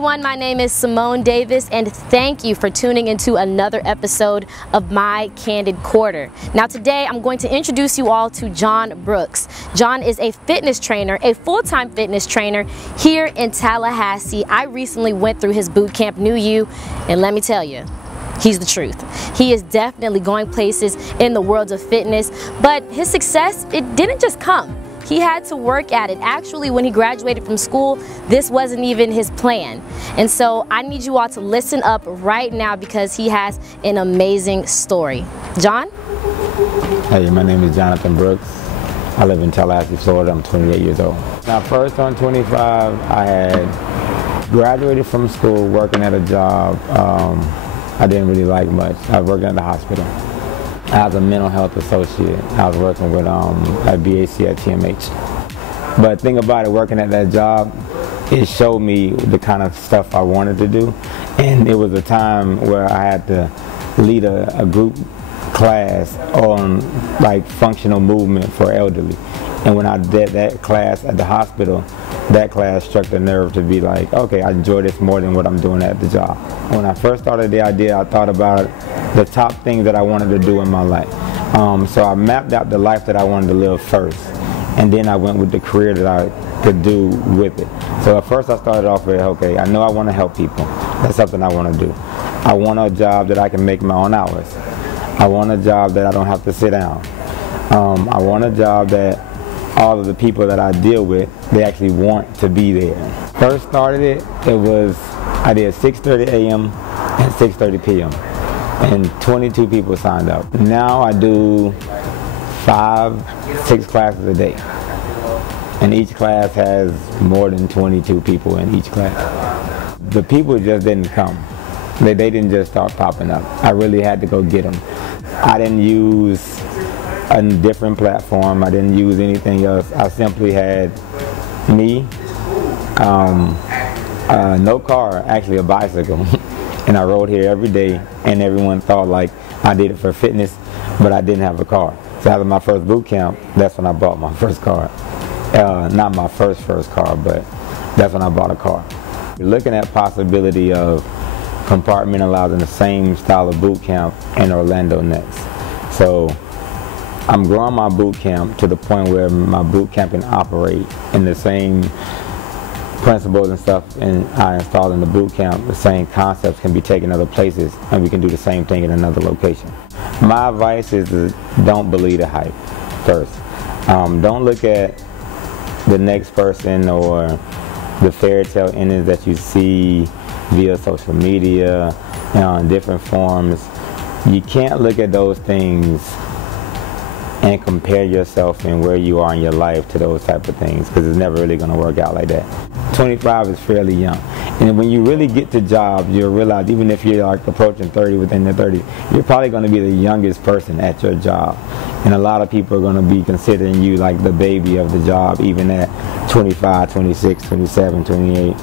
everyone, my name is Simone Davis and thank you for tuning into another episode of my Candid Quarter. Now today I'm going to introduce you all to Jon Brooks. Jon is a fitness trainer, a full-time fitness trainer here in Tallahassee. I recently went through his boot camp, New You, and let me tell you, he's the truth. He is definitely going places in the world of fitness, but his success, it didn't just come. He had to work at it. Actually, when he graduated from school, this wasn't even his plan. And so I need you all to listen up right now because he has an amazing story. Jon? Hey, my name is Jon Brooks. I live in Tallahassee, Florida. I'm 28 years old. Now, first on 25, I had graduated from school working at a job I didn't really like much. I was working at the hospital. I was a mental health associate. I was working with at BAC at TMH. But the thing about it, working at that job, it showed me the kind of stuff I wanted to do. And it was a time where I had to lead a group class on like functional movement for elderly. And when I did that class at the hospital, that class struck the nerve to be like, okay, I enjoy this more than what I'm doing at the job. When I first started the idea, I thought about the top things that I wanted to do in my life. So I mapped out the life that I wanted to live first, and then I went with the career that I could do with it. So at first I started off with, okay, I know I want to help people. That's something I want to do. I want a job that I can make my own hours. I want a job that I don't have to sit down. I want a job that all of the people that I deal with, they actually want to be there. First started I did 6:30 a.m. and 6:30 p.m. and 22 people signed up. Now I do 6 classes a day. And each class has more than 22 people in each class. The people just didn't come. They didn't just start popping up. I really had to go get them. I didn't use a different platform. I didn't use anything else. I simply had me, no car, actually a bicycle. And I rode here every day, and everyone thought like I did it for fitness, but I didn't have a car. So after my first boot camp, that's when I bought my first car. Not my first car, but that's when I bought a car. We're looking at possibility of compartmentalizing the same style of boot camp in Orlando next. So I'm growing my boot camp to the point where my boot camp can operate in the same principles and stuff and I installed in the boot camp. The same concepts can be taken other places and we can do the same thing in another location. My advice is to don't believe the hype first. Don't look at the next person or the fairy tale endings that you see via social media, in different forms. You can't look at those things and compare yourself and where you are in your life to those type of things, because it's never really going to work out like that. 25 is fairly young, and when you really get to jobs, you'll realize even if you're like approaching 30, within the 30s, you're probably going to be the youngest person at your job, and a lot of people are going to be considering you like the baby of the job, even at 25, 26, 27, 28.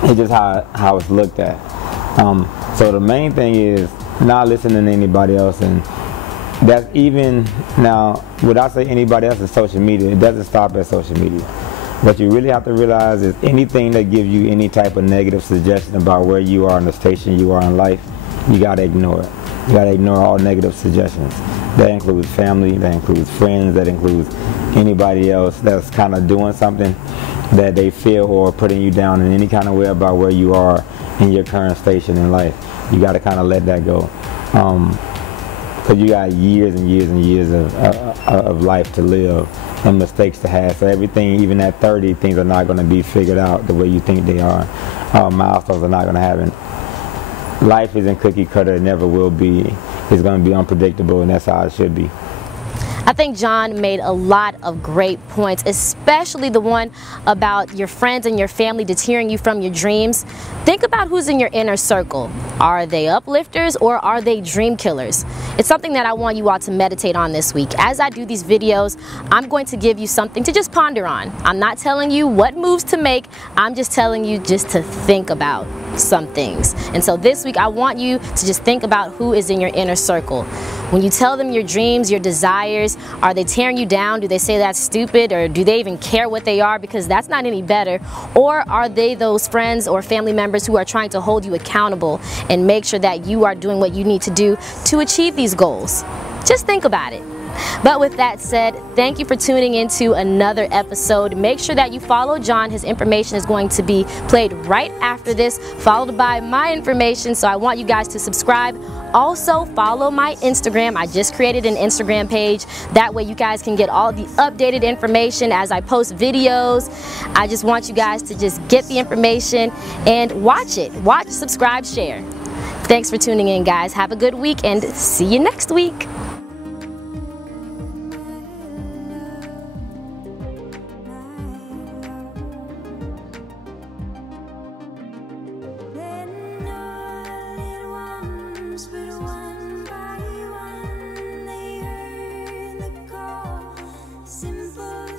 It's just how it's looked at. So the main thing is not listening to anybody else, and that's even now, when I say anybody else in social media, it doesn't stop at social media. What you really have to realize is anything that gives you any type of negative suggestion about where you are in the station you are in life, you gotta ignore it. You gotta ignore all negative suggestions. That includes family, that includes friends, that includes anybody else that's kind of doing something that they feel or putting you down in any kind of way about where you are in your current station in life. You gotta kind of let that go. Because you got years and years and years of life to live and mistakes to have. So everything, even at 30, things are not going to be figured out the way you think they are. Milestones are not going to happen. Life isn't cookie cutter. It never will be. It's going to be unpredictable, and that's how it should be. I think Jon made a lot of great points, especially the one about your friends and your family deterring you from your dreams. Think about who's in your inner circle. Are they uplifters or are they dream killers? It's something that I want you all to meditate on this week. As I do these videos, I'm going to give you something to just ponder on. I'm not telling you what moves to make. I'm just telling you just to think about some things. And so this week, I want you to just think about who is in your inner circle. When you tell them your dreams, your desires, are they tearing you down? Do they say that's stupid, or do they even care what they are, because that's not any better? Or are they those friends or family members who are trying to hold you accountable and make sure that you are doing what you need to do to achieve these goals? Just think about it. But with that said, thank you for tuning into another episode. Make sure that you follow Jon. His information is going to be played right after this, followed by my information. So I want you guys to subscribe. Also follow my Instagram. I just created an Instagram page. That way you guys can get all the updated information as I post videos. I just want you guys to just get the information and watch it. Watch, subscribe, share. Thanks for tuning in, guys. Have a good week and see you next week. But one by one they heard the call, simple.